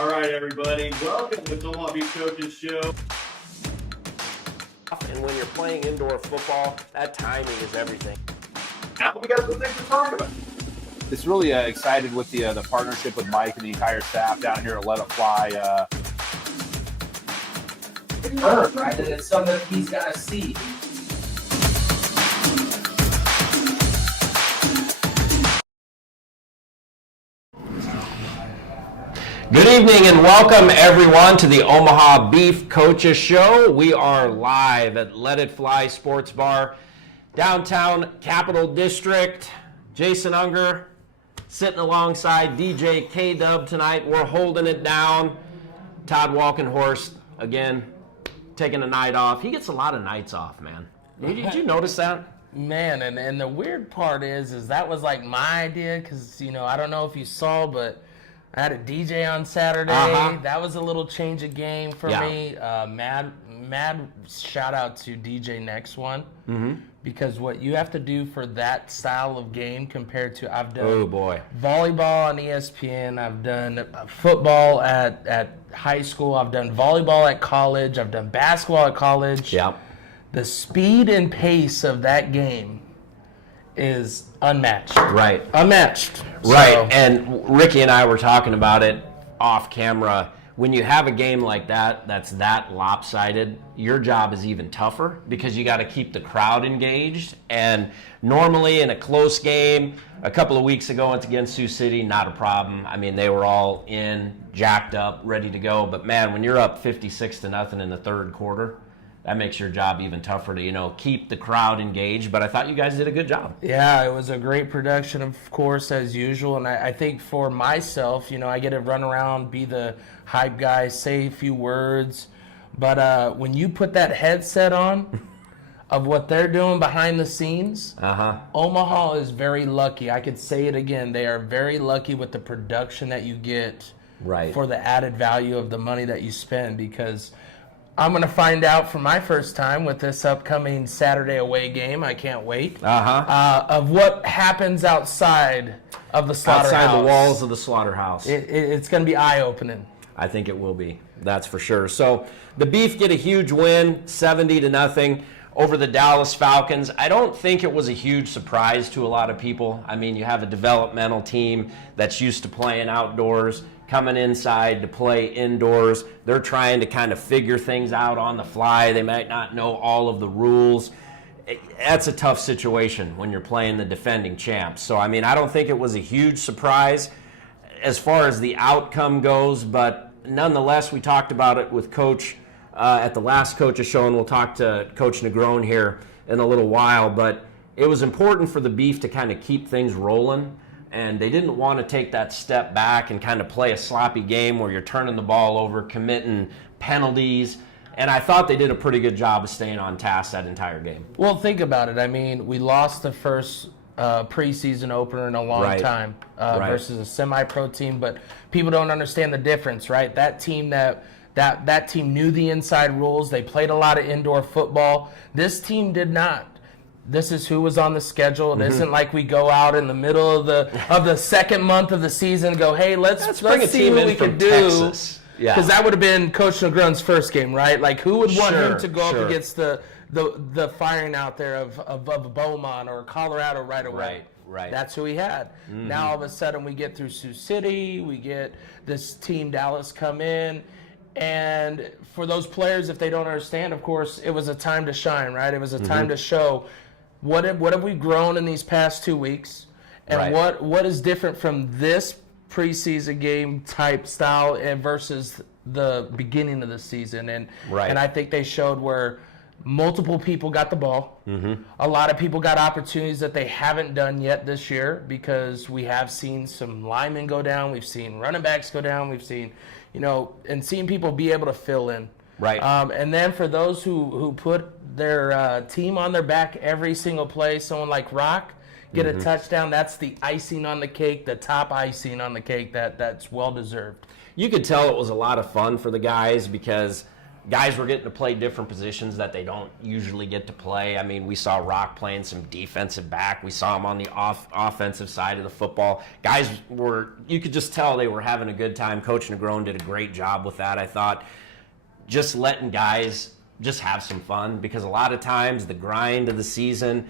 All right, everybody. Welcome to the Omaha Beef Coaches Show. And when you're playing indoor football, that timing is everything. Now we got some things to talk about. It's really excited with the partnership with Mike and the entire staff down here at Let It Fly. Right, and it's something he's got to see. Good evening and welcome everyone to the Omaha Beef Coaches Show. We are live at Let It Fly Sports Bar, downtown Capital District. Jason Unger sitting alongside DJ K-Dub tonight. We're holding it down. Todd Walkenhorst, again, taking a night off. He gets a lot of nights off, man. Did you notice that? Man, and the weird part is that was like my idea because, I don't know if you saw, but I had a DJ on Saturday. That was a little change of game for me. Mad shout out to DJ Next One. Because what you have to do for that style of game compared to I've done volleyball on ESPN, I've done football at high school, I've done volleyball at college, I've done basketball at college. The speed and pace of that game is unmatched. Right. Unmatched. Right. So, and Ricky and I were talking about it off camera. When you have a game like that that's that lopsided, your job is even tougher because you got to keep the crowd engaged. And normally in a close game, a couple of weeks ago against Sioux City, not a problem. I mean, they were all in, jacked up, ready to go. But man, when you're up 56-0 in the third quarter, that makes your job even tougher to, keep the crowd engaged. But I thought you guys did a good job. Yeah, it was a great production, of course, as usual. And I think for myself, I get to run around, be the hype guy, say a few words. But when you put that headset on of what they're doing behind the scenes, Omaha is very lucky. I could say it again. They are very lucky with the production that you get for the added value of the money that you spend because I'm going to find out for my first time with this upcoming Saturday away game. I can't wait. Of what happens outside of the slaughterhouse. Outside the walls of the slaughterhouse. It's going to be eye-opening. I think it will be. That's for sure. So the Beef get a huge win, 70-0 over the Dallas Falcons. I don't think it was a huge surprise to a lot of people. I mean, you have a developmental team that's used to playing outdoors, coming inside to play indoors. They're trying to kind of figure things out on the fly. They might not know all of the rules. That's a tough situation when you're playing the defending champs. So, I mean, I don't think it was a huge surprise as far as the outcome goes, but nonetheless, we talked about it with Coach at the last Coaches Show, and we'll talk to Coach Negron here in a little while, but it was important for the Beef to kind of keep things rolling. And they didn't want to take that step back and kind of play a sloppy game where you're turning the ball over, committing penalties. And I thought they did a pretty good job of staying on task that entire game. Well, think about it. I mean, we lost the first preseason opener in a long time versus a semi-pro team, but people don't understand the difference, right? That team that team knew the inside rules. They played a lot of indoor football. This team did not. This is who was on the schedule. It isn't like we go out in the middle of the second month of the season and go, hey, let's see what we can do. Because that would have been Coach Negron's first game, right? Like, who would want him to go up against the firing out there of Beaumont or Colorado right away? Right. That's who he had. Now, all of a sudden, we get through Sioux City. We get this team, Dallas, come in. And for those players, if they don't understand, of course, it was a time to shine, right? It was a time to show what have we grown in these past 2 weeks, and what is different from this preseason game type style and versus the beginning of the season. And I think they showed where multiple people got the ball. A lot of people got opportunities that they haven't done yet this year because we have seen some linemen go down. We've seen running backs go down. We've seen, and seeing people be able to fill in. And then for those who put their team on their back every single play, someone like Rock get a touchdown, that's the icing on the cake, the top icing on the cake that's well-deserved. You could tell it was a lot of fun for the guys because Guys were getting to play different positions that they don't usually get to play. I mean, we saw Rock playing some defensive back. We saw him on the offensive side of the football. Guys you could just tell they were having a good time. Coach Negron did a great job with that, I thought. Just letting guys just have some fun, because a lot of times the grind of the season,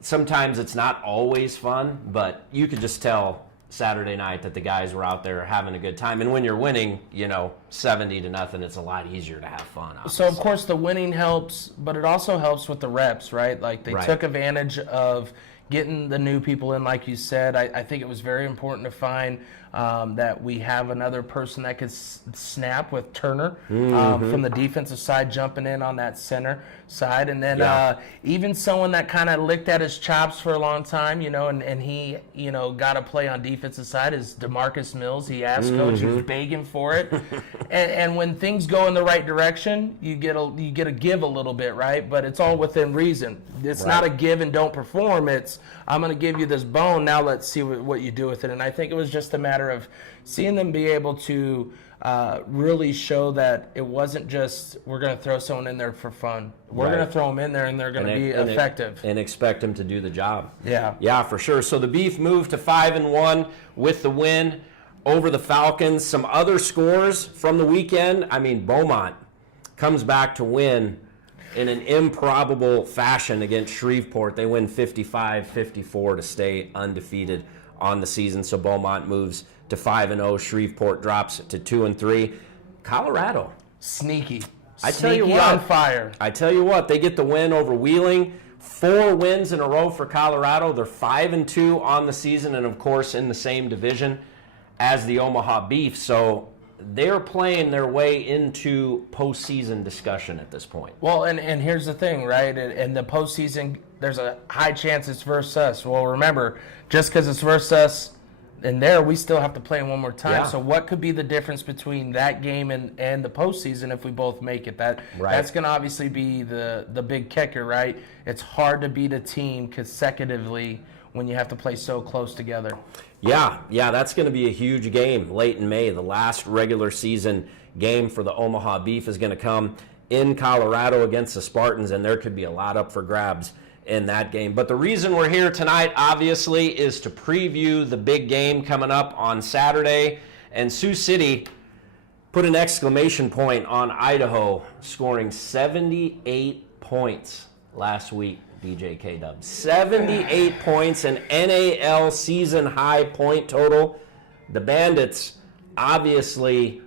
sometimes it's not always fun, but you could just tell Saturday night that the guys were out there having a good time. And when you're winning, 70-0, it's a lot easier to have fun. So, of course, the winning helps, but it also helps with the reps, right? Like, they took advantage of getting the new people in, like you said. I think it was very important to find that we have another person that could snap with Turner from the defensive side, jumping in on that center side. And then even someone that kind of licked at his chops for a long time, and he, got to play on defensive side is DeMarcus Mills. He asked Coach, he was begging for it. and when things go in the right direction, you get a give a little bit, right? But it's all within reason. It's not a give and don't perform. It's, I'm going to give you this bone. Now let's see what you do with it. And I think it was just a matter of seeing them be able to really show that it wasn't just, we're going to throw someone in there for fun. We're going to throw them in there, and they're going to be effective. And expect them to do the job. Yeah. Yeah, for sure. So the Beef moved to 5-1 with the win over the Falcons. Some other scores from the weekend. I mean, Beaumont comes back to win in an improbable fashion against Shreveport. They win 55-54 to stay undefeated on the season. So Beaumont moves to 5-0. Shreveport drops to 2-3. Colorado, Sneaky. I tell you what, on fire. I tell you what, they get the win over Wheeling. 4 wins in a row for Colorado. They're 5-2 on the season, and of course in the same division as the Omaha Beef. So they're playing their way into postseason discussion at this point. Well, and here's the thing, right? In the postseason, there's a high chance it's versus us. Well, remember, just because it's versus us, and there we still have to play one more time. Yeah. So what could be the difference between that game and the postseason if we both make it? That's going to obviously be the big kicker, right? It's hard to beat a team consecutively when you have to play so close together. Yeah, that's going to be a huge game late in May. The last regular season game for the Omaha Beef is going to come in Colorado against the Spartans, and there could be a lot up for grabs in that game. But the reason we're here tonight, obviously, is to preview the big game coming up on Saturday. And Sioux City put an exclamation point on Idaho, scoring 78 points last week. DJ K-Dub. 78 points, an NAL season high point total. The Bandits obviously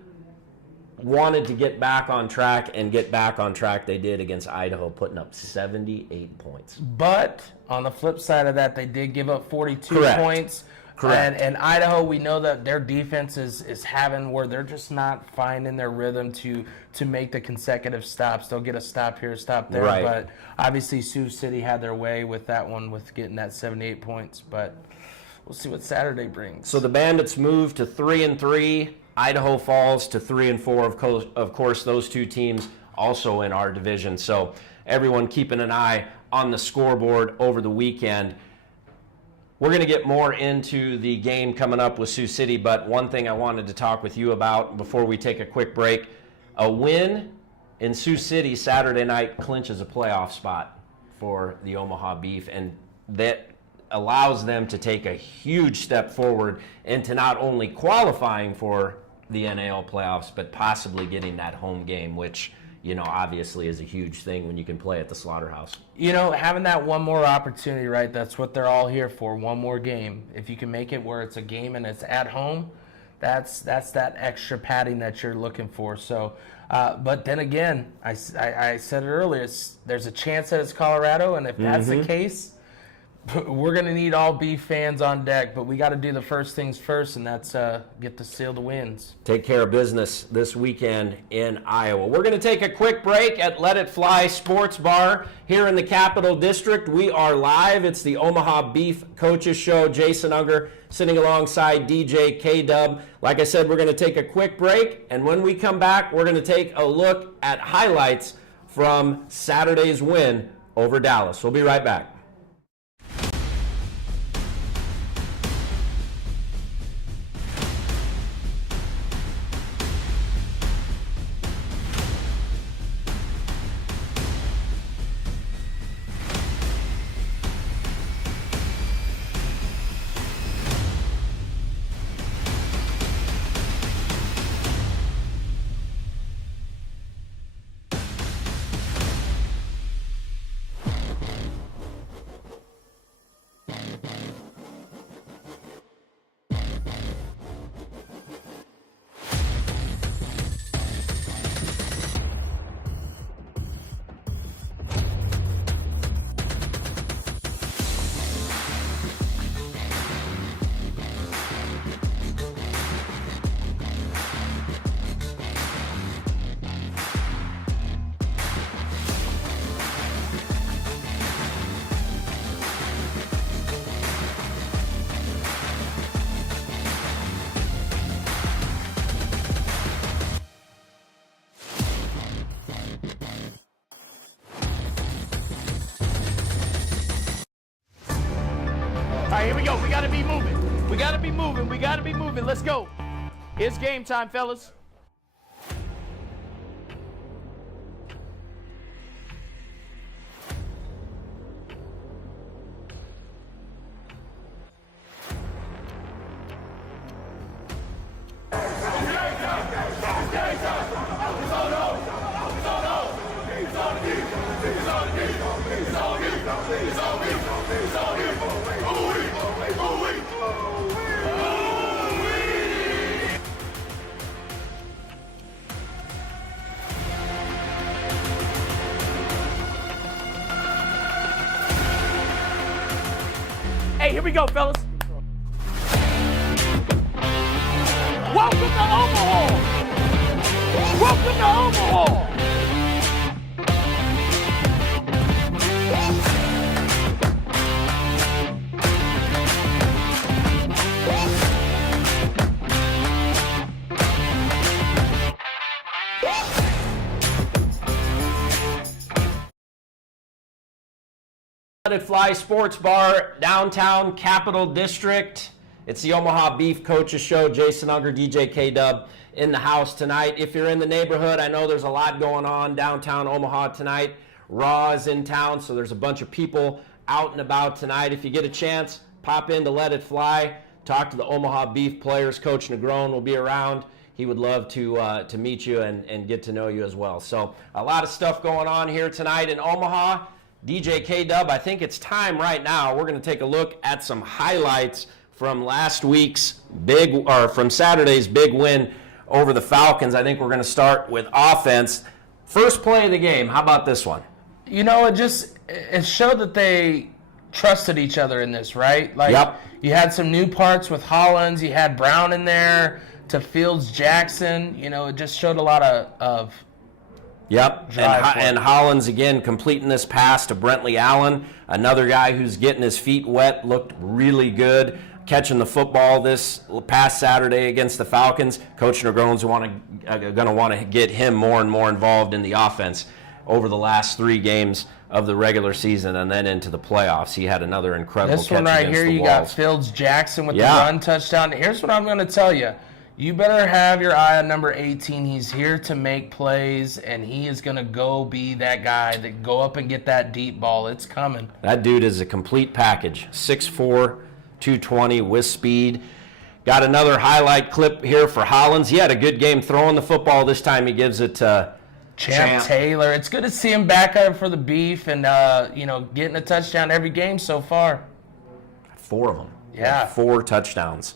wanted to get back on track, and get back on track they did against Idaho, putting up 78 points. But on the flip side of that, they did give up 42 Correct. points. Correct. And Idaho, we know that their defense is having where they're just not finding their rhythm to make the consecutive stops. They'll get a stop here, a stop there. Right. But obviously Sioux City had their way with that one, with getting that 78 points. But we'll see what Saturday brings. So the Bandits move to 3-3. Idaho falls to 3-4. Of course, those two teams also in our division. So everyone keeping an eye on the scoreboard over the weekend. We're going to get more into the game coming up with Sioux City, but one thing I wanted to talk with you about before we take a quick break, a win in Sioux City Saturday night clinches a playoff spot for the Omaha Beef, and that allows them to take a huge step forward into not only qualifying for the NAL playoffs, but possibly getting that home game, which obviously is a huge thing when you can play at the Slaughterhouse. Having that one more opportunity, right? That's what they're all here for, one more game. If you can make it where it's a game and it's at home, that's that extra padding that you're looking for. So, but then again, I said it earlier, there's a chance that it's Colorado, and if that's the case, we're going to need all Beef fans on deck, but we got to do the first things first, and that's get to seal the wins. Take care of business this weekend in Iowa. We're going to take a quick break at Let It Fly Sports Bar here in the Capital District. We are live. It's the Omaha Beef Coaches Show. Jason Unger sitting alongside DJ K-Dub. Like I said, we're going to take a quick break, and when we come back, we're going to take a look at highlights from Saturday's win over Dallas. We'll be right back. right, here we go. We got to be moving. We got to be moving. We got to be moving. Let's go. It's game time, fellas. Hey, here we go, fellas. Welcome to Omaha. Welcome to Omaha. Let It Fly Sports Bar, downtown Capital District. It's the Omaha Beef Coaches Show. Jason Unger, DJ K-Dub in the house tonight. If you're in the neighborhood, I know there's a lot going on downtown Omaha tonight. Raw is in town, so there's a bunch of people out and about tonight. If you get a chance, pop in to Let It Fly. Talk to the Omaha Beef players. Coach Negron will be around. He would love to meet you and get to know you as well. So a lot of stuff going on here tonight in Omaha. DJ K-Dub, I think it's time right now. We're going to take a look at some highlights from from Saturday's big win over the Falcons. I think we're going to start with offense. First play of the game. How about this one? You know, it showed that they trusted each other in this, right? Like, yep. You had some new parts with Hollins. You had Brown in there to Fields Jackson. You know, it just showed a lot of Yep, and Hollins again completing this pass to Brentley Allen, another guy who's getting his feet wet, looked really good, catching the football this past Saturday against the Falcons. Coach Negron's going to want to get him more and more involved in the offense over the last 3 games of the regular season and then into the playoffs. He had another incredible catch against the Walls. This one right here, you got Fields Jackson with the run touchdown. Here's what I'm going to tell you. You better have your eye on number 18. He's here to make plays, and he is going to go be that guy that go up and get that deep ball. It's coming. That dude is a complete package. 6'4", 220 with speed. Got another highlight clip here for Hollins. He had a good game throwing the football. This time he gives it to Champ Taylor. It's good to see him back up for the Beef and, getting a touchdown every game so far. 4 of them. Yeah. 4 touchdowns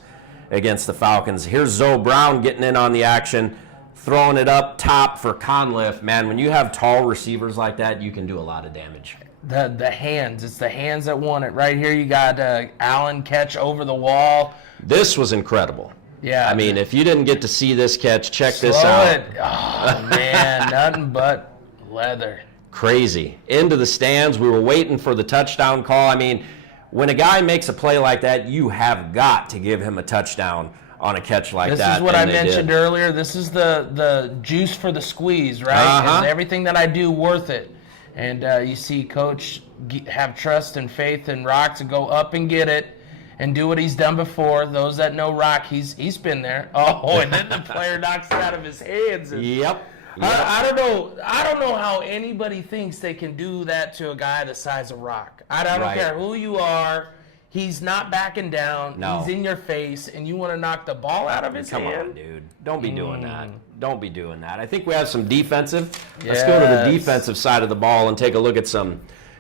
against the Falcons. Here's Zoe Brown getting in on the action, throwing it up top for Conliffe. Man, when you have tall receivers like that, you can do a lot of damage. The hands. It's the hands that won it. Right here you got Allen catch over the wall. This was incredible. Yeah. I mean, if you didn't get to see this catch, check this out. Oh, man. Nothing but leather. Crazy. Into the stands. We were waiting for the touchdown call. I mean, when a guy makes a play like that, you have got to give him a touchdown on a catch like that. This is what I mentioned earlier. This is the juice for the squeeze, right? Is everything that I do worth it? And you see Coach have trust and faith in Rock to go up and get it and do what he's done before. Those that know Rock, he's been there. Oh, and then the player knocks it out of his hands. Yep. I don't know how anybody thinks they can do that to a guy the size of Rock. I don't care who you are. He's not backing down. No. He's in your face, and you want to knock the ball out of his hand? Come on, dude. Don't be doing that. Don't be doing that. I think we have some defensive. Let's go to the defensive side of the ball and take a look at some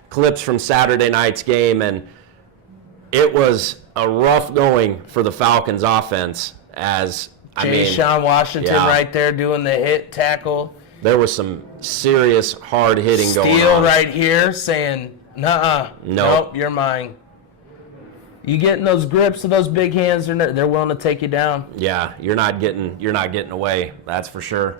clips from Saturday night's game. And it was a rough going for the Falcons offense as Sean Washington right there doing the hit tackle. There was some serious hard hitting going on. Steele right here saying, nuh-uh, nope, you're mine. You getting those grips of those big hands, they're willing to take you down. Yeah, you're not getting away, that's for sure.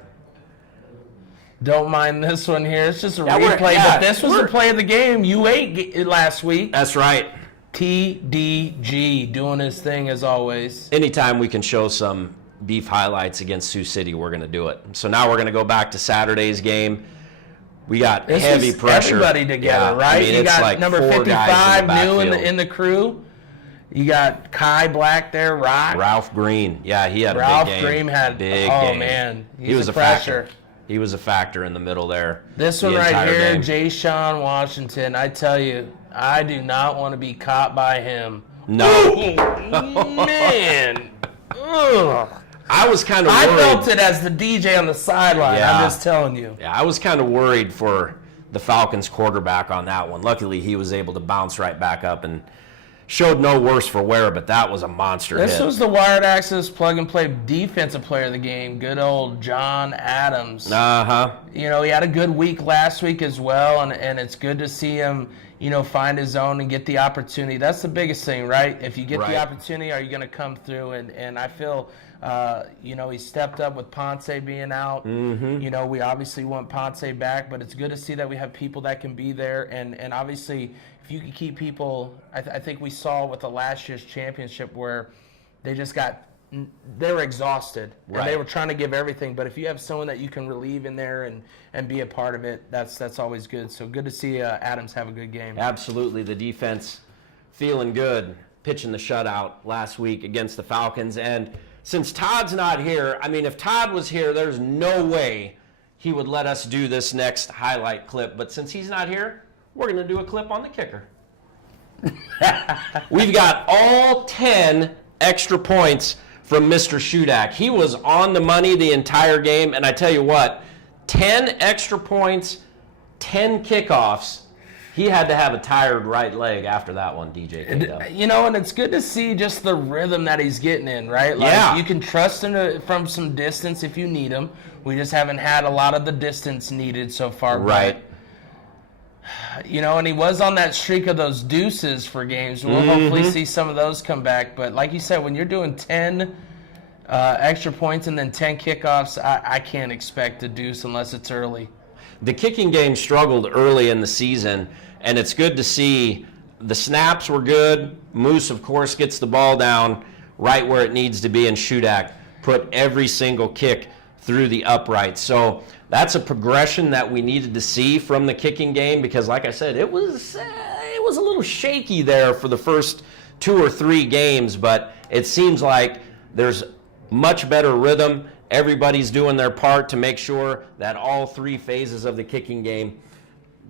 Don't mind this one here. It's just a replay, but this was a play of the game. You ate last week. That's right. TDG doing his thing as always. Anytime we can show some Beef highlights against Sioux City, we're going to do it. So now we're going to go back to Saturday's game. We got heavy pressure. Everybody together, right? I mean, you got like number 55 new in the crew. You got Kai Black there, Rock. Ralph Green. Yeah, he had a Ralph big game. Green had big oh game. man, He was a pressure. factor. He was a factor in the middle there. This the one right entire here, game. Jay-Sean Washington. I tell you, I do not want to be caught by him. No. Man. Ugh. I was kind of I worried. felt it as the DJ on the sideline. Yeah. I'm just telling you. Yeah, I was kind of worried for the Falcons quarterback on that one. Luckily, he was able to bounce right back up and showed no worse for wear, but that was a monster This hit. was the wired access plug and play defensive player of the game. Good old John Adams. Uh-huh. You know, he had a good week last week as well, and it's good to see him, you know, find his own and get the opportunity. That's the biggest thing, right? If you get Right. the opportunity, are you going to come through? And I feel, you know, he stepped up with Ponce being out. Mm-hmm. You know, we obviously want Ponce back, but it's good to see that we have people that can be there. And obviously, if you can keep people, I think we saw with the last year's championship where they just they were exhausted and they Right. were trying to give everything. But if you have someone that you can relieve in there and be a part of it, that's always good. So good to see Adams have a good game. Absolutely. The defense feeling good, pitching the shutout last week against the Falcons. And since Todd's not here, I mean, if Todd was here, there's no way he would let us do this next highlight clip. But since he's not here, we're going to do a clip on the kicker. We've got all 10 extra points from Mr. Shudak. He was on the money the entire game, and I tell you what, 10 extra points, 10 kickoffs. He had to have a tired right leg after that one, DJ Cato. You know, and it's good to see just the rhythm that he's getting in, right? Like, Yeah. you can trust him from some distance if you need him. We just haven't had a lot of the distance needed so far. Right. But, you know, and he was on that streak of those deuces for games. We'll hopefully see some of those come back. But like you said, when you're doing 10 extra points and then 10 kickoffs, I can't expect a deuce unless it's early. The kicking game struggled early in the season, and it's good to see the snaps were good. Moose, of course, gets the ball down right where it needs to be, and Shudak put every single kick through the uprights. So that's a progression that we needed to see from the kicking game because, like I said, it was a little shaky there for the first 2 or 3 games, but it seems like there's much better rhythm. Everybody's doing their part to make sure that all 3 phases of the kicking game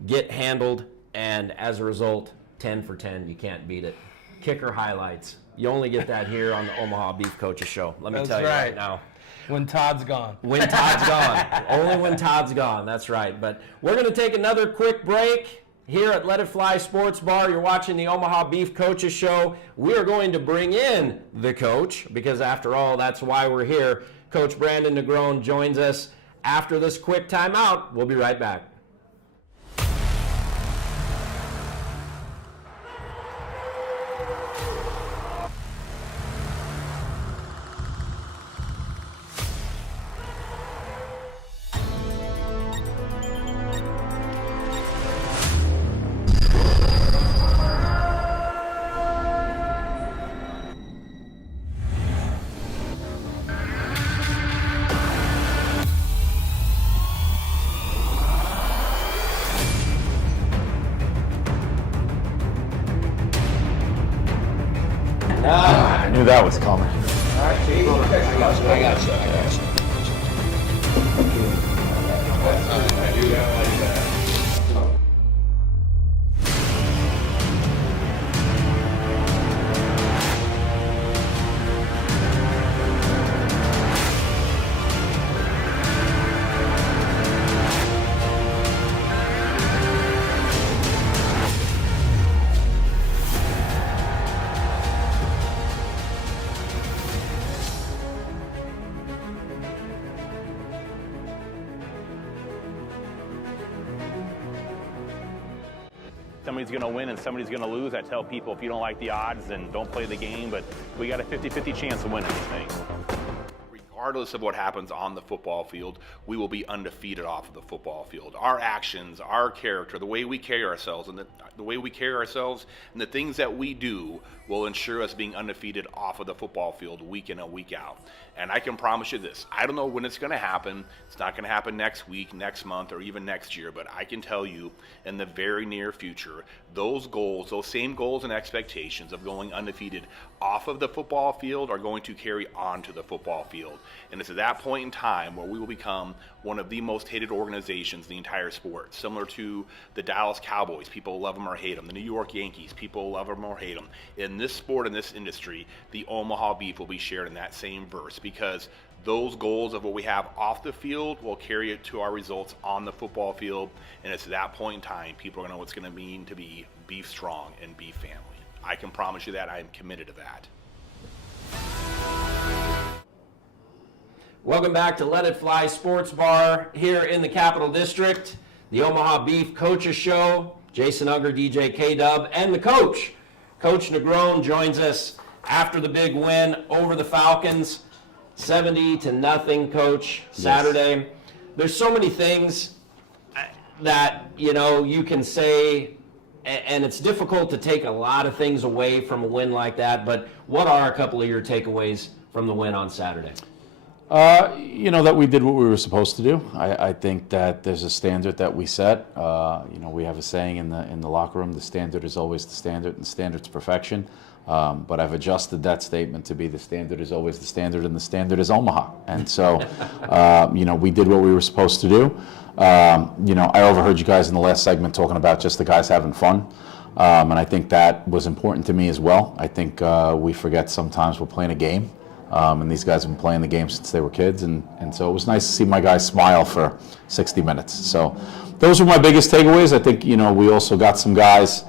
get handled, and as a result, 10 for 10, you can't beat it. Kicker highlights. You only get that here on the Omaha Beef Coaches Show. Let me That's tell you right. right now. When Todd's gone. When Todd's gone. Only when Todd's gone. That's right. But we're going to take another quick break here at Let It Fly Sports Bar. You're watching the Omaha Beef Coaches Show. We are going to bring in the coach because, after all, that's why we're here. Coach Brandon Negron joins us after this quick timeout. We'll be right back. I knew that was coming. Somebody's going to win and somebody's going to lose. I tell people, if you don't like the odds, then don't play the game. But we got a 50-50 chance of winning this thing. Regardless regardless of what happens on the football field, we will be undefeated off of the football field. Our actions, our character, the way we carry ourselves, and the way we carry ourselves, and the things that we do will ensure us being undefeated off of the football field week in and week out. And I can promise you this, I don't know when it's going to happen. It's not going to happen next week, next month, or even next year, but I can tell you in the very near future, those goals, those same goals and expectations of going undefeated off of the football field are going to carry on to the football field. And it's at that point in time where we will become one of the most hated organizations in the entire sport, similar to the Dallas Cowboys. People love them or hate them. The New York Yankees, people love them or hate them. In this sport, in this industry, the Omaha Beef will be shared in that same verse, because those goals of what we have off the field will carry it to our results on the football field. And it's at that point in time people are going to know what it's going to mean to be beef strong and beef family. I can promise you that. I am committed to that. Welcome back to Let It Fly Sports Bar here in the Capital District. The Omaha Beef Coaches Show. Jason Unger, DJ K-Dub, and the coach. Coach Negron joins us after the big win over the Falcons. 70-0, Coach, Saturday. Yes. There's so many things that, you can say, and it's difficult to take a lot of things away from a win like that, but what are a couple of your takeaways from the win on Saturday? That we did what we were supposed to do. I think that there's a standard that we set. We have a saying in the locker room, the standard is always the standard, and the standard's perfection. But I've adjusted that statement to be the standard is always the standard, and the standard is Omaha. And so, we did what we were supposed to do. I overheard you guys in the last segment talking about just the guys having fun. And I think that was important to me as well. I think we forget sometimes we're playing a game. And these guys have been playing the game since they were kids. And so it was nice to see my guys smile for 60 minutes. So those were my biggest takeaways. I think, we also got some guys,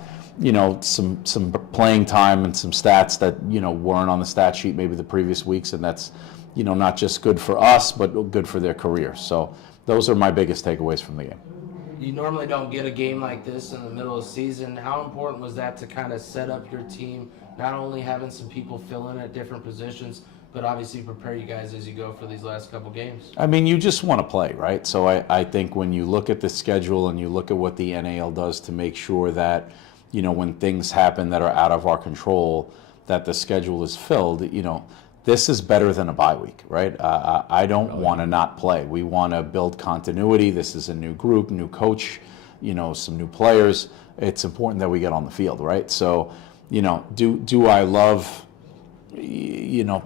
some playing time and some stats that, weren't on the stat sheet maybe the previous weeks. And that's, not just good for us, but good for their career. So those are my biggest takeaways from the game. You normally don't get a game like this in the middle of the season. How important was that to kind of set up your team, not only having some people fill in at different positions, but obviously prepare you guys as you go for these last couple games? I mean, you just want to play, right? So I think when you look at the schedule and you look at what the NAL does to make sure that, when things happen that are out of our control, that the schedule is filled, this is better than a bye week, right? I don't want to not play. We want to build continuity. This is a new group, new coach, some new players. It's important that we get on the field, right? So, do I love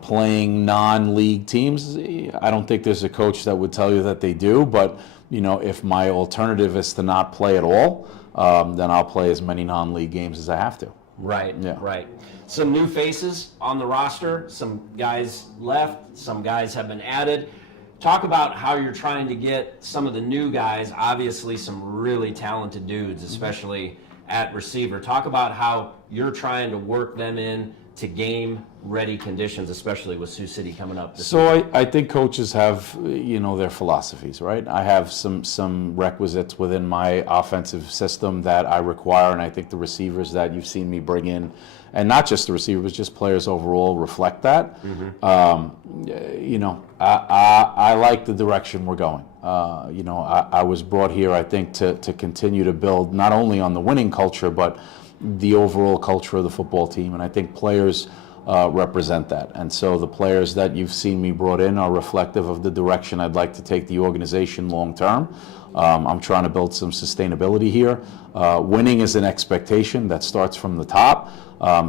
playing non-league teams? I don't think there's a coach that would tell you that they do, but if my alternative is to not play at all, then I'll play as many non-league games as I have to. Right, yeah. Right. Some new faces on the roster, some guys left, some guys have been added. Talk about how you're trying to get some of the new guys, obviously some really talented dudes, especially at receiver. Talk about how you're trying to work them in to game-ready conditions, especially with Sioux City coming up this week. I think coaches have, their philosophies, right? I have some requisites within my offensive system that I require, and I think the receivers that you've seen me bring in, and not just the receivers, just players overall, reflect that. Mm-hmm. I like the direction we're going. I was brought here, I think, to continue to build not only on the winning culture, but the overall culture of the football team, and I think players represent that. And so the players that you've seen me brought in are reflective of the direction I'd like to take the organization long term. I'm trying to build some sustainability here. Winning is an expectation that starts from the top,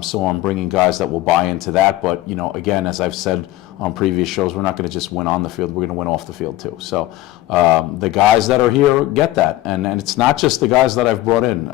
so I'm bringing guys that will buy into that. But again, as I've said on previous shows, we're not going to just win on the field, we're going to win off the field too. So the guys that are here get that, and it's not just the guys that I've brought in.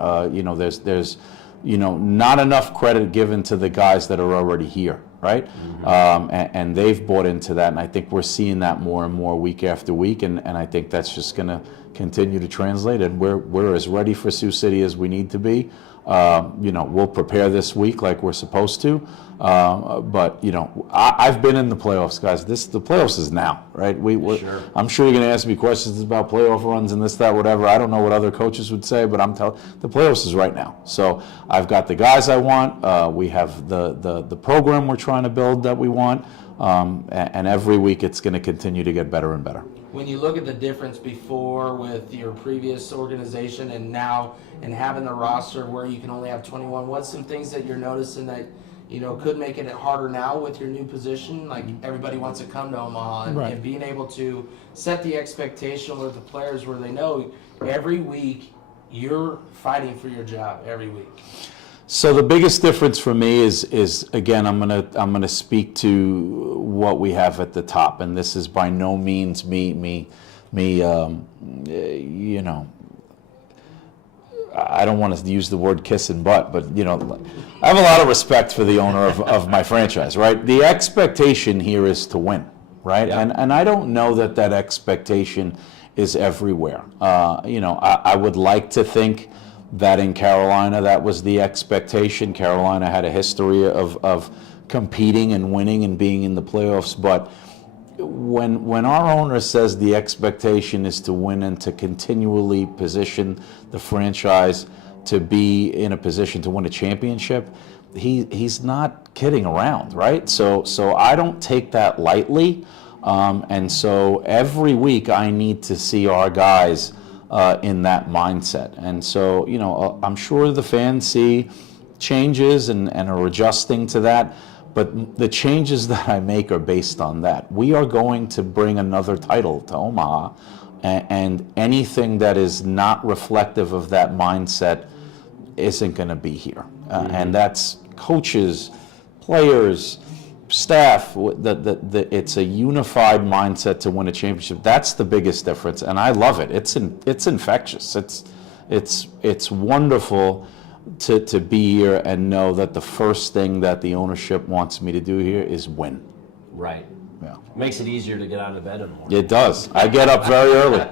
There's not enough credit given to the guys that are already here, right? Mm-hmm. And they've bought into that, and I think we're seeing that more and more week after week, and I think that's just going to continue to translate, and we're as ready for Sioux City as we need to be. We'll prepare this week like we're supposed to. But I've been in the playoffs, guys. The playoffs is now, right? Sure. I'm sure you're going to ask me questions about playoff runs and this, that, whatever. I don't know what other coaches would say, but I'm telling the playoffs is right now. So I've got the guys I want. We have the program we're trying to build that we want, and every week it's going to continue to get better and better. When you look at the difference before with your previous organization and now, and having the roster where you can only have 21, what's some things that you're noticing that could make it harder now with your new position? Like everybody wants to come to Omaha, and being able to set the expectation with the players where they know every week you're fighting for your job every week. So the biggest difference for me is again, I'm gonna speak to what we have at the top, and this is by no means me. I don't want to use the word kissing butt, but I have a lot of respect for the owner of my franchise, right? The expectation here is to win, right? Yeah. And I don't know that expectation is everywhere. I would like to think that in Carolina that was the expectation. Carolina had a history of competing and winning and being in the playoffs, but when our owner says the expectation is to win and to continually position the franchise to be in a position to win a championship, he's not kidding around, right? So I don't take that lightly, and so every week I need to see our guys in that mindset. And so I'm sure the fans see changes and are adjusting to that. But the changes that I make are based on that. We are going to bring another title to Omaha, and anything that is not reflective of that mindset isn't going to be here. And that's coaches, players, staff. It's a unified mindset to win a championship. That's the biggest difference, and I love it. It's infectious. It's wonderful to be here and know that the first thing that the ownership wants me to do here is win. Right. Yeah. Makes it easier to get out of bed in the morning. It does. I get up very early.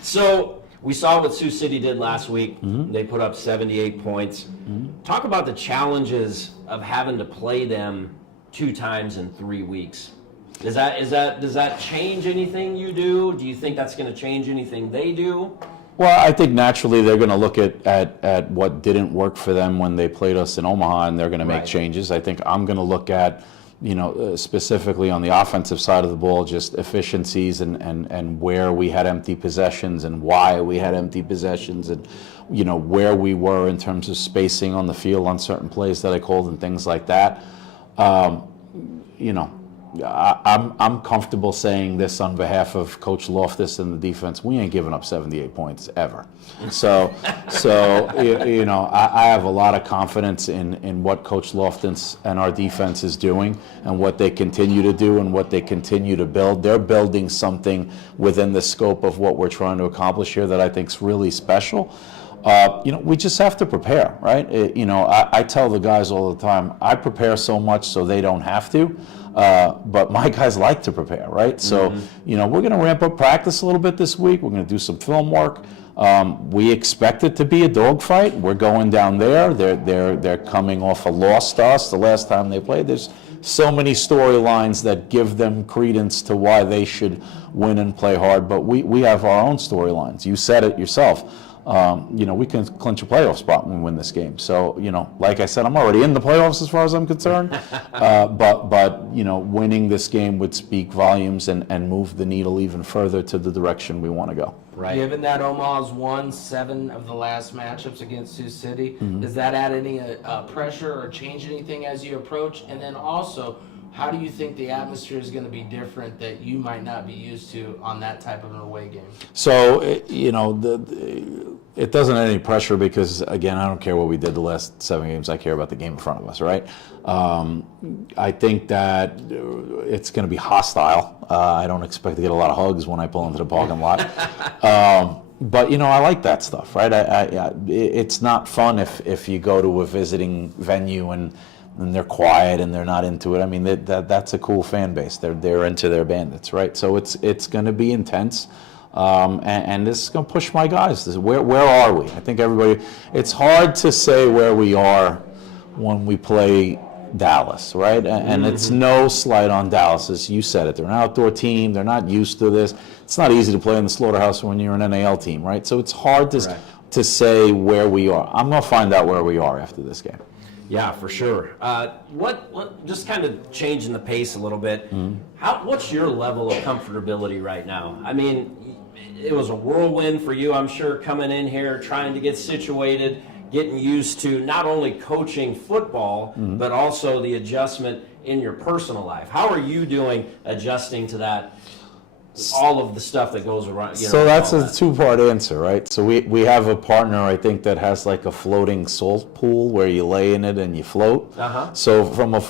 So we saw what Sioux City did last week. Mm-hmm. They put up 78 points. Mm-hmm. Talk about the challenges of having to play them 2 times in 3 weeks. Does that change anything you do? Do you think that's going to change anything they do? Well, I think naturally they're going to look at what didn't work for them when they played us in Omaha, and they're going to make changes. I think I'm going to look at, specifically on the offensive side of the ball, just efficiencies and where we had empty possessions and why we had empty possessions, and where we were in terms of spacing on the field on certain plays that I called and things like that. I'm comfortable saying this on behalf of Coach Loftus and the defense. We ain't giving up 78 points ever. So I have a lot of confidence in what Coach Loftus and our defense is doing and what they continue to do and what they continue to build. They're building something within the scope of what we're trying to accomplish here that I think is really special. We just have to prepare, right? I tell the guys all the time, I prepare so much so they don't have to. But my guys like to prepare, right? So, we're going to ramp up practice a little bit this week. We're going to do some film work. We expect it to be a dogfight. We're going down there. They're coming off a loss to us the last time they played. There's so many storylines that give them credence to why they should win and play hard. But we have our own storylines. You said it yourself. We can clinch a playoff spot when we win this game. So, like I said, I'm already in the playoffs as far as I'm concerned. But winning this game would speak volumes and move the needle even further to the direction we want to go. Right. Given that Omaha's won 7 of the last matchups against Sioux City, does that add any pressure or change anything as you approach? And then also, how do you think the atmosphere is going to be different that you might not be used to on that type of an away game? So, it doesn't add any pressure because, again, I don't care what we did the last 7 games. I care about the game in front of us, right? I think that it's going to be hostile. I don't expect to get a lot of hugs when I pull into the parking lot. But, I like that stuff, right? It's not fun if you go to a visiting venue and they're quiet and they're not into it. I mean, that's a cool fan base. They're into their bandits, right? So it's going to be intense. And this is going to push my guys. Where are we? I think everybody, it's hard to say where we are when we play Dallas, right? And it's no slight on Dallas, as you said it. They're an outdoor team. They're not used to this. It's not easy to play in the Slaughterhouse when you're an NAL team, right? So it's hard to say where we are. I'm going to find out where we are after this game. Yeah, for sure. What just kind of changing the pace a little bit. What's your level of comfortability right now? I mean, it was a whirlwind for you, I'm sure, coming in here, trying to get situated, getting used to not only coaching football, but also the adjustment in your personal life. How are you doing adjusting to that? All of the stuff that goes around. So that's a two-part answer, right? So we have a partner, I think, that has like a floating salt pool where you lay in it and you float. So from a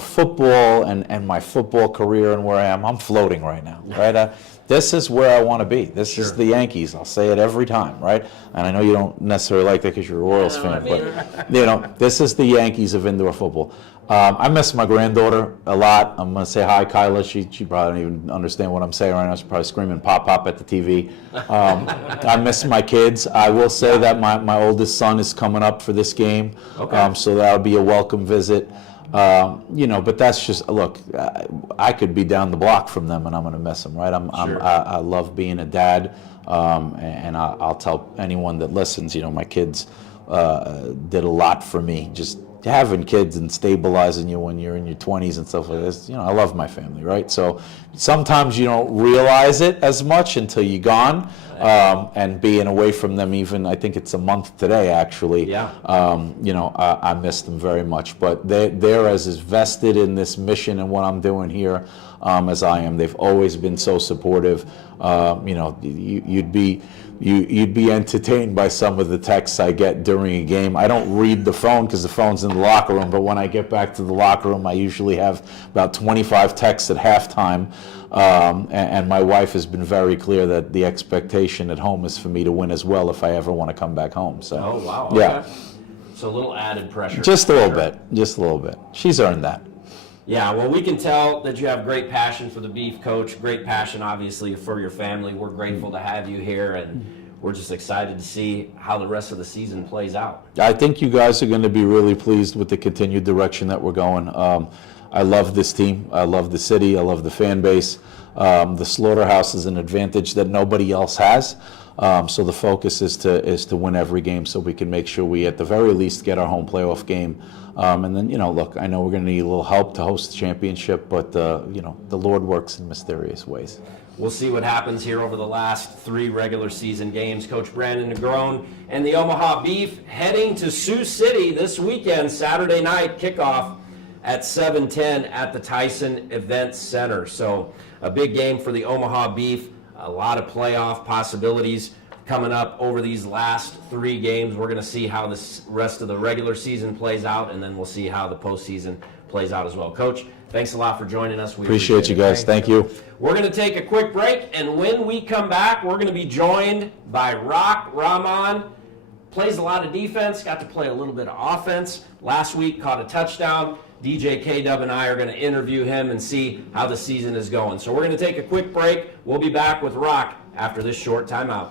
football and my football career and where I am, I'm floating right now, right? This is where I want to be. This is the Yankees. I'll say it every time, right? And I know you don't necessarily like that because you're a Royals fan, but this is the Yankees of indoor football. I miss my granddaughter a lot. I'm going to say hi, Kyla. She probably don't even understand what I'm saying right now. She's probably screaming pop, pop at the TV. I miss my kids. I will say that my oldest son is coming up for this game. So that'll be a welcome visit. But that's just, look, I could be down the block from them and I'm going to miss them, right? I love being a dad. And I'll tell anyone that listens, my kids did a lot for me. Just having kids and stabilizing you when you're in your 20s and stuff like this, I love my family, right? So sometimes you don't realize it as much until you're gone, and being away from them, even I think it's a month today actually. I miss them very much, but they're as vested in this mission and what I'm doing here as I am. They've always been so supportive. You'd be entertained by some of the texts I get during a game. I don't read the phone because the phone's in the locker room, but when I get back to the locker room, I usually have about 25 texts at halftime. And my wife has been very clear that the expectation at home is for me to win as well if I ever want to come back home. So, oh, wow. Okay. Yeah. So a little added pressure. Just a little bit. Just a little bit. She's earned that. Yeah, well, we can tell that you have great passion for the Beef, Coach. Great passion, obviously, for your family. We're grateful to have you here, and we're just excited to see how the rest of the season plays out. I think you guys are going to be really pleased with the continued direction that we're going. I love this team. I love the city. I love the fan base. The Slaughterhouse is an advantage that nobody else has. So the focus is to win every game so we can make sure we, at the very least, get our home playoff game. And then, look, I know we're going to need a little help to host the championship, but, the Lord works in mysterious ways. We'll see what happens here over the last 3 regular season games. Coach Brandon Negron and the Omaha Beef heading to Sioux City this weekend, Saturday night kickoff at 7:10 at the Tyson Events Center. So a big game for the Omaha Beef. A lot of playoff possibilities coming up over these last 3 games. We're going to see how the rest of the regular season plays out, and then we'll see how the postseason plays out as well. Coach, thanks a lot for joining us. We appreciate you guys. Thank you. We're going to take a quick break, and when we come back, we're going to be joined by Rock Rahman. Plays a lot of defense, got to play a little bit of offense. Last week, caught a touchdown. DJ K-Dub and I are going to interview him and see how the season is going. So we're going to take a quick break. We'll be back with Rock after this short timeout.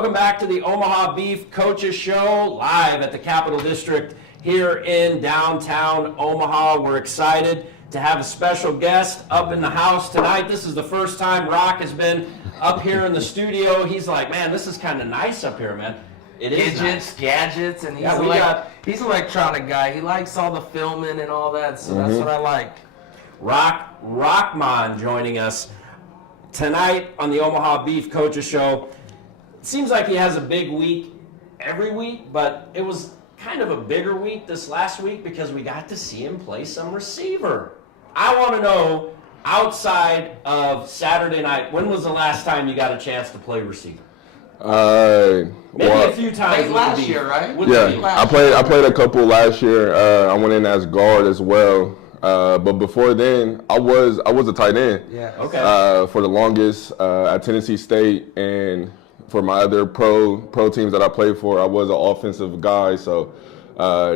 Welcome back to the Omaha Beef Coaches Show, live at the Capitol District here in downtown Omaha. We're excited to have a special guest up in the house tonight. This is the first time Rock has been up here in the studio. He's like, man, this is kind of nice up here, man. It is nice. Gadgets, and Yeah, he's an electronic guy. He likes all the filming and all that, so that's what I like. Rockman joining us tonight on the Omaha Beef Coaches Show. It seems like he has a big week every week, but it was kind of a bigger week this last week because we got to see him play some receiver. I want to know, outside of Saturday night, when was the last time you got a chance to play receiver? Maybe a few times. Late last year, right? I played a couple last year. I went in as guard as well. But before then, I was a tight end. Yeah. Okay. For the longest at Tennessee State, and for my other pro teams that I played for, I was an offensive guy. So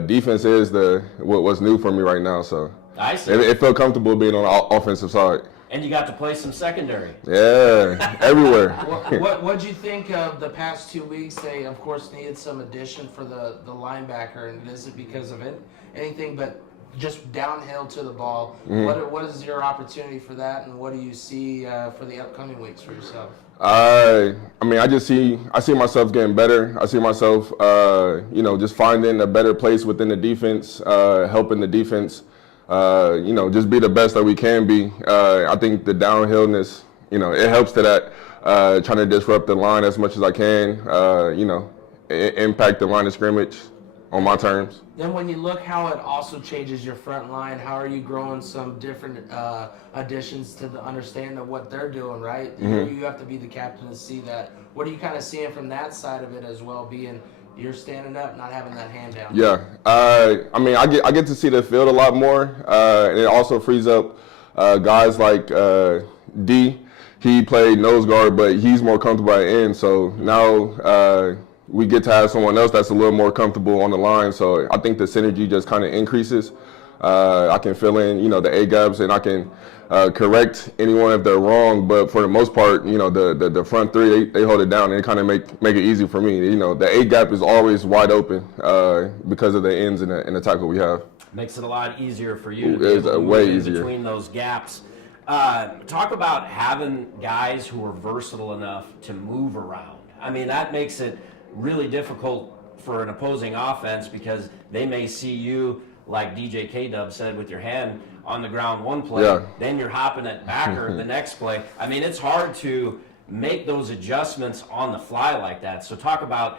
defense is what's new for me right now. So I see. it felt comfortable being on the offensive side. And you got to play some secondary. Yeah, everywhere. What'd you think of the past 2 weeks? They, of course, needed some addition for the linebacker, and is it because of anything but just downhill to the ball? What is your opportunity for that, and what do you see for the upcoming weeks for yourself? I mean, I see myself getting better. I see myself, just finding a better place within the defense, helping the defense, just be the best that we can be. I think the downhillness, it helps to that, trying to disrupt the line as much as I can, impact the line of scrimmage on my terms. Then when you look how it also changes your front line, how are you growing some different additions to the understanding of what they're doing, right? You have to be the captain to see that. What are you kind of seeing from that side of it as well, being you're standing up, not having that hand down? Yeah, I get to see the field a lot more, and it also frees up guys like D. He played nose guard, but he's more comfortable at end. So now we get to have someone else that's a little more comfortable on the line. So I think the synergy just kind of increases. I can fill in, the A gaps, and I can correct anyone if they're wrong. But for the most part, the front three, they hold it down, and it kind of make it easy for me. The A gap is always wide open because of the ends and the tackle we have. Makes it a lot easier for you to be It's able to way move in easier. between those gaps. Talk about having guys who are versatile enough to move around. I mean, that makes it really difficult for an opposing offense because they may see you, like DJ K-Dub said, with your hand on the ground one play, then you're hopping at backer the next play. I mean, it's hard to make those adjustments on the fly like that. So talk about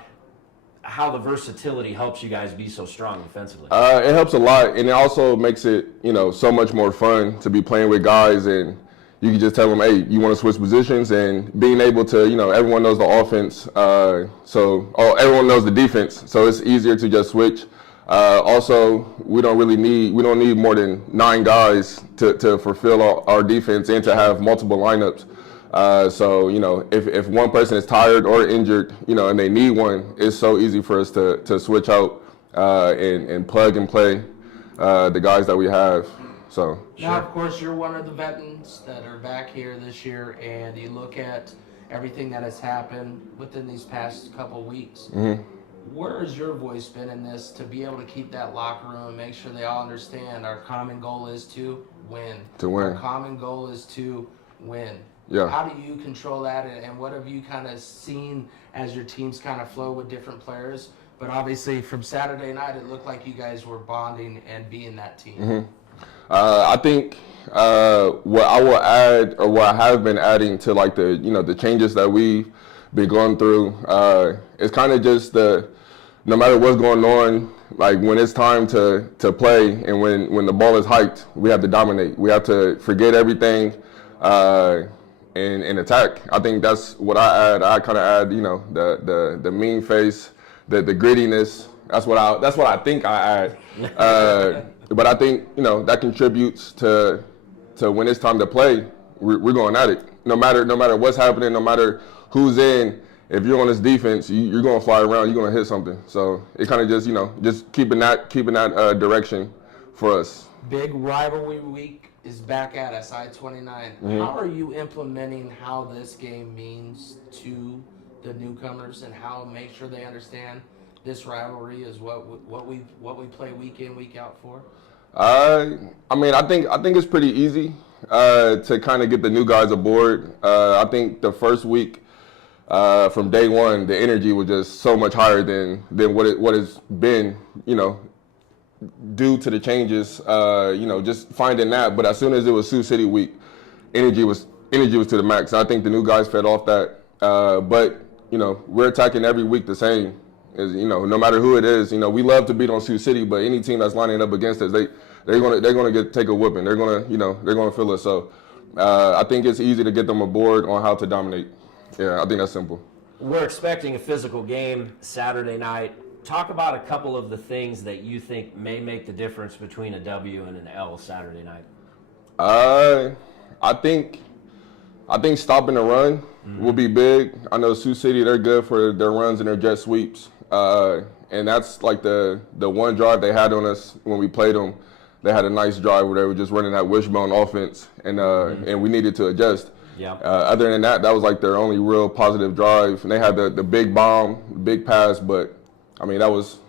how the versatility helps you guys be so strong defensively. It helps a lot, and it also makes it, so much more fun to be playing with guys, and you can just tell them, hey, you want to switch positions, and being able to, everyone knows the offense, everyone knows the defense, so it's easier to just switch. Also, we don't need more than 9 guys to fulfill our defense and to have multiple lineups. If one person is tired or injured, and they need one, it's so easy for us to switch out and plug and play the guys that we have. So now, of course, you're one of the veterans that are back here this year, and you look at everything that has happened within these past couple weeks. Where has your voice been in this to be able to keep that locker room and make sure they all understand our common goal is to win? To win. Our common goal is to win. Yeah. How do you control that, and what have you kind of seen as your teams kind of flow with different players? But obviously, from Saturday night, it looked like you guys were bonding and being that team. I think what I will add, or what I have been adding to like the changes that we've been going through, is kind of just no matter what's going on, like when it's time to play and when the ball is hiked, we have to dominate. We have to forget everything and attack. I think that's what I add. I kind of add, the mean face, the grittiness. That's what I think I add. But I think, that contributes to when it's time to play, we're going at it. No matter what's happening, no matter who's in, if you're on this defense, you're going to fly around, you're going to hit something. So it kind of just keeping that direction for us. Big rivalry week is back at us, I-29. How are you implementing how this game means to the newcomers and how make sure they understand this rivalry is what we play week in, week out for? I mean, I think it's pretty easy to kind of get the new guys aboard. I think the first week from day one, the energy was just so much higher than what has been, due to the changes. Just finding that. But as soon as it was Sioux City week, energy was to the max. I think the new guys fed off that. But we're attacking every week the same. No matter who it is, we love to beat on Sioux City, but any team that's lining up against us, they're gonna take a whooping. They're gonna feel us. So I think it's easy to get them aboard on how to dominate. Yeah, I think that's simple. We're expecting a physical game Saturday night. Talk about a couple of the things that you think may make the difference between a W and an L Saturday night. I think stopping the run will be big. I know Sioux City, they're good for their runs and their jet sweeps. And that's like the one drive they had on us when we played them. They had a nice drive where they were just running that wishbone offense, and we needed to adjust. Yeah. Other than that was like their only real positive drive. And they had the big bomb, big pass, but I mean that was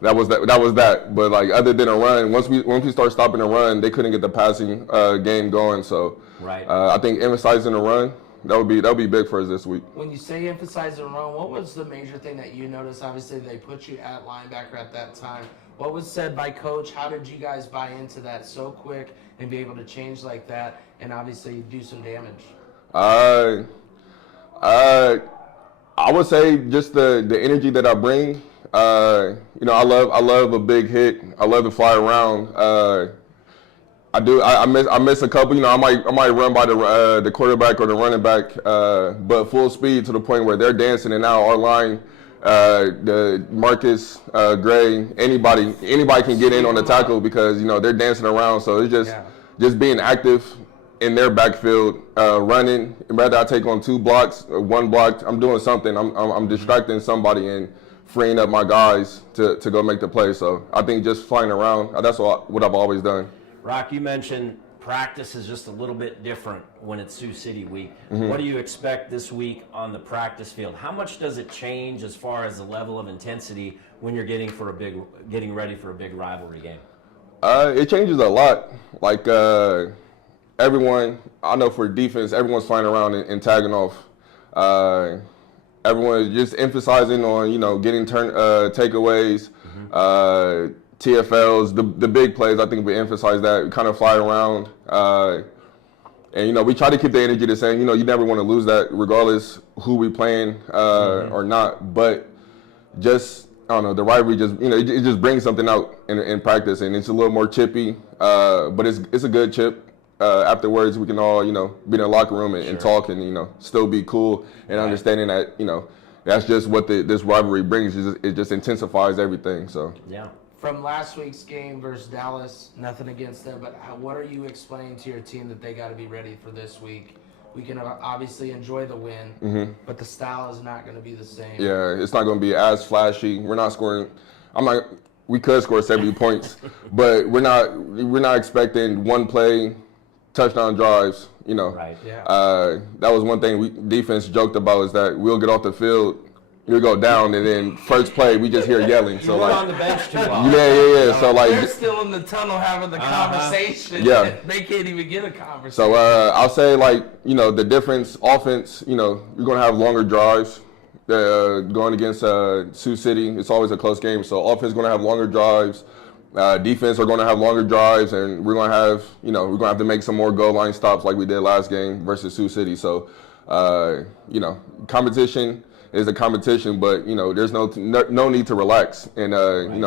that. But like other than a run, once we start stopping the run, they couldn't get the passing game going. So right. I think emphasizing the run. That would be big for us this week. When you say emphasize the run, what was the major thing that you noticed? Obviously, they put you at linebacker at that time. What was said by coach? How did you guys buy into that so quick and be able to change like that and obviously do some damage? I would say just the energy that I bring. I love a big hit. I love to fly around. I miss a couple. I might run by the quarterback or the running back, but full speed to the point where they're dancing, and now our line, the Marcus Gray, anybody can get in on the tackle because they're dancing around. So it's just being active in their backfield, running. Whether I take on 2 blocks, or 1 block, I'm doing something. I'm distracting somebody and freeing up my guys to go make the play. So I think just flying around, that's what I've always done. Rock, you mentioned practice is just a little bit different when it's Sioux City week. Mm-hmm. What do you expect this week on the practice field? How much does it change as far as the level of intensity when you're getting ready for a big rivalry game? It changes a lot. Like everyone, I know for defense, everyone's flying around and tagging off. Everyone is just emphasizing on getting takeaways. Mm-hmm. TFLs, the big plays, I think we emphasize that. We kind of fly around. And, we try to keep the energy the same. You never want to lose that regardless who we playing or not. But just, I don't know, the rivalry just, it just brings something out in practice. And it's a little more chippy. But it's a good chip. Afterwards, we can all, be in the locker room and talk and, still be cool and understanding that, that's just what this rivalry brings. It just intensifies everything. So, yeah. From last week's game versus Dallas, nothing against them, but what are you explaining to your team that they got to be ready for this week? We can obviously enjoy the win, but the style is not going to be the same. Yeah, it's not going to be as flashy. We're not scoring. We could score 70 points, but we're not expecting one play touchdown drives. Right. Yeah. That was one thing defense joked about is that we'll get off the field. You go down, and then first play, we just hear yelling. So like on the bench too long. Yeah. So like they're still in the tunnel having the conversation. Yeah. They can't even get a conversation. So I'll say the difference offense. You're gonna have longer drives. Going against Sioux City, it's always a close game. So offense is gonna have longer drives. Defense are gonna have longer drives, and we're gonna have to make some more goal line stops like we did last game versus Sioux City. So competition is a competition, but there's no need to relax and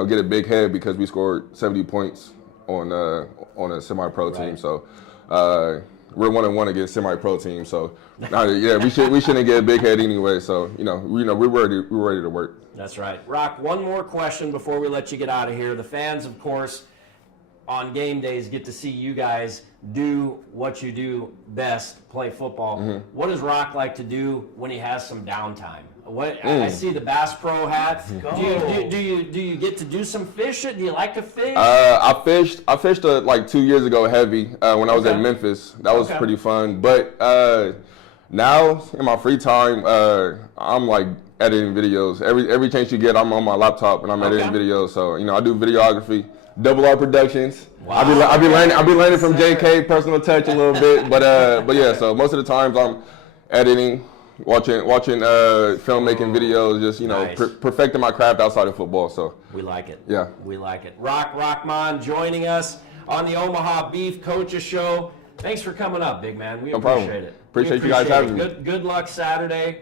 get a big head because we scored 70 points on a semi-pro team. So we're 1-1 against semi-pro teams. So we shouldn't get a big head anyway. So we're ready to work. That's right. Rock, one more question before we let you get out of here. The fans, of course, on game days get to see you guys do what you do best, play football. Mm-hmm. What does Rock like to do when he has some downtime? I see the Bass Pro hat. Do you get to do some fishing? Do you like to fish? I fished like 2 years ago heavy when I was at Memphis. That was pretty fun. But Now, in my free time, I'm like editing videos. Every chance you get, I'm on my laptop and I'm editing videos. So, I do videography, Double R Productions. Wow. I be learning from JK, personal touch a little bit. But yeah, so most of the times I'm editing, watching filmmaking videos, just, Nice. Perfecting my craft outside of football. So We like it. Yeah. We like it. Rockman joining us on the Omaha Beef Coaches Show. Thanks for coming up, big man. We problem. appreciate it. Appreciate you guys having me. Good luck Saturday.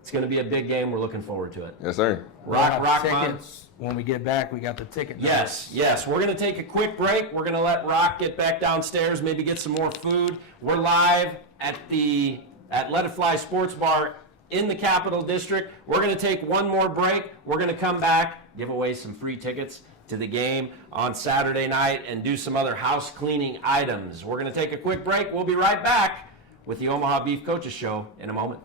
It's going to be a big game. We're looking forward to it. yes, sir. Rockman. Tickets. When we get back, we got the ticket. Yes. We're going to take a quick break. We're going to let Rock get back downstairs, maybe get some more food. We're live at Let It Fly Sports Bar in the Capital District. We're going to take one more break. We're going to come back, give away some free tickets to the game on Saturday night, and do some other house cleaning items. We're going to take a quick break. We'll be right back with the Omaha Beef Coaches Show in a moment.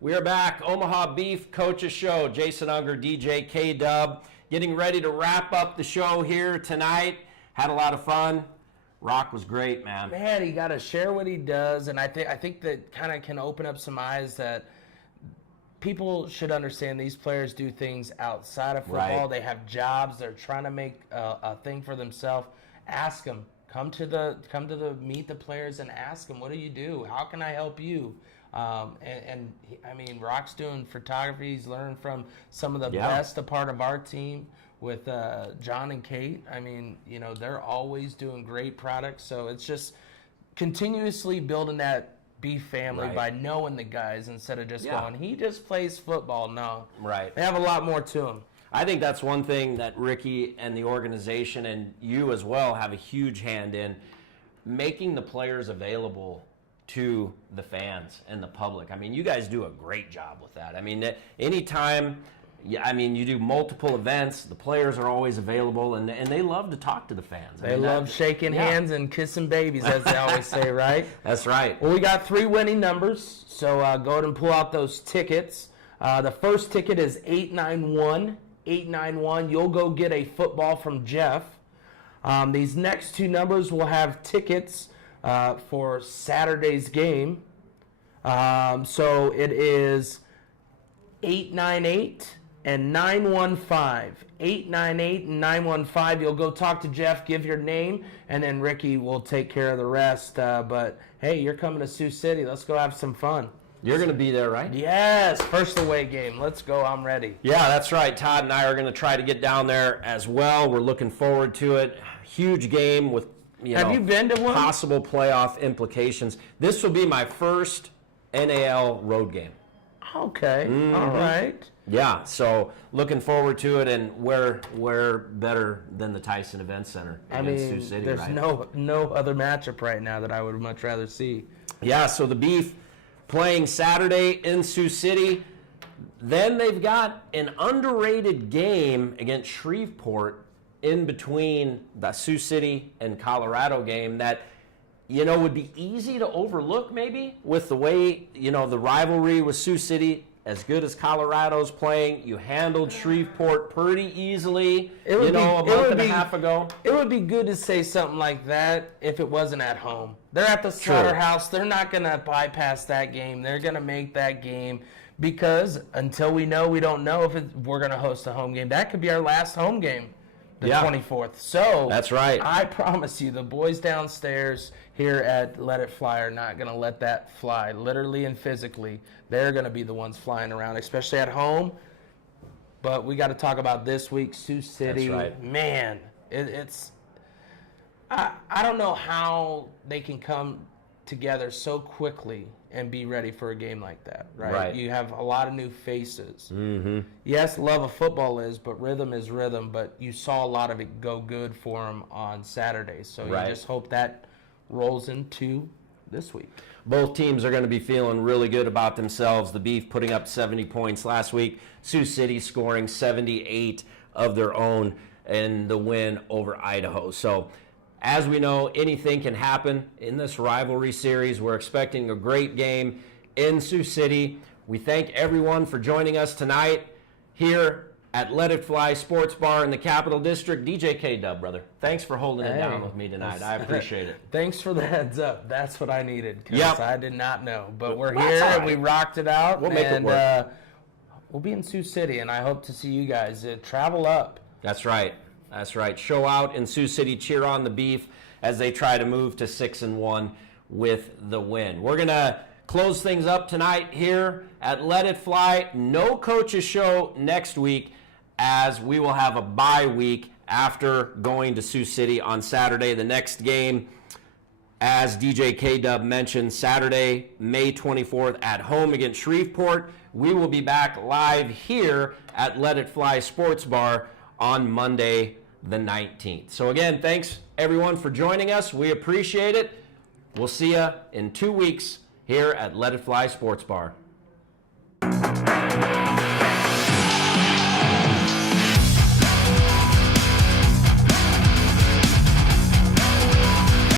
We are back, Omaha Beef Coaches Show. Jason Unger, DJ K-Dub, getting ready to wrap up the show here tonight. Had a lot of fun. Rock was great, man. Man, he got to share what he does, and I think that kind of can open up some eyes that people should understand. These players do things outside of football. Right. They have jobs. They're trying to make a thing for themselves. Ask them. Come to the meet the players and ask them, what do you do? How can I help you? I mean, Rock's doing photography. He's learned from some of the best a part of our team with John and Kate. I mean, they're always doing great products. So it's just continuously building that beef family by knowing the guys instead of just going, he just plays football. No. Right. They have a lot more to him. I think that's one thing that Ricky and the organization and you as well have a huge hand in, making the players available to the fans and the public. I mean, you guys do a great job with that. I mean, anytime, you do multiple events, the players are always available, and they love to talk to the fans. They love shaking hands and kissing babies, as they always say, right? That's right. Well, we got 3 winning numbers, so go ahead and pull out those tickets. The first ticket is 891. 891. You'll go get a football from Jeff. These next 2 numbers will have tickets for Saturday's game. So it is 898 and 915. 898 and 915. You'll go talk to Jeff, give your name, and then Ricky will take care of the rest. But hey, you're coming to Sioux City. Let's go have some fun. You're going to be there, right? Yes, first away game. Let's go. I'm ready. Yeah, that's right. Todd and I are going to try to get down there as well. We're looking forward to it. Huge game with Have you been to one? Possible playoff implications. This will be my first NAL road game. Okay. All right. Yeah, so looking forward to it, and where better than the Tyson Event Center against Sioux City, there's right? no other matchup right now that I would much rather see. Yeah, so the Beef playing Saturday in Sioux City. Then they've got an underrated game against Shreveport in between the Sioux City and Colorado game that, would be easy to overlook maybe with the way, the rivalry with Sioux City, as good as Colorado's playing. You handled Shreveport pretty easily, a month and a half ago. It would be good to say something like that if it wasn't at home. They're at the slaughterhouse. They're not going to bypass that game. They're going to make that game because until we know, we don't know if we're going to host a home game. That could be our last home game. the Yeah. 24th. So That's right. I promise you, the boys downstairs here at Let It Fly are not going to let that fly, literally and physically. They're going to be the ones flying around, especially at home. But we got to talk about this week, Sioux City. That's right. Man, it's I don't know how they can come together so quickly and be ready for a game like that, right? Right. You have a lot of new faces. Mm-hmm. Yes, love of football is, but rhythm is rhythm. But you saw a lot of it go good for them on Saturday. So Right. you just hope that rolls into this week. Both teams are going to be feeling really good about themselves. The Beef putting up 70 points last week. Sioux City scoring 78 of their own in the win over Idaho. So, as we know, anything can happen in this rivalry series. We're expecting a great game in Sioux City. We thank everyone for joining us tonight here at Let It Fly Sports Bar in the Capital District. DJ K-Dub, brother, thanks for holding it down with me tonight. I appreciate it. Thanks for the heads up. That's what I needed, because Yep. I did not know. But we're That's here, all and we right. rocked it out. We'll make it and, work. We'll be in Sioux City, and I hope to see you guys. Travel up. That's right. That's right. Show out in Sioux City. Cheer on the Beef as they try to move to 6-1 with the win. We're going to close things up tonight here at Let It Fly. No coaches show next week, as we will have a bye week after going to Sioux City on Saturday. The next game, as DJ K-Dub mentioned, Saturday, May 24th at home against Shreveport. We will be back live here at Let It Fly Sports Bar on Monday the 19th. So again, thanks everyone for joining us. We appreciate it. We'll see you in 2 weeks here at Let It Fly Sports Bar.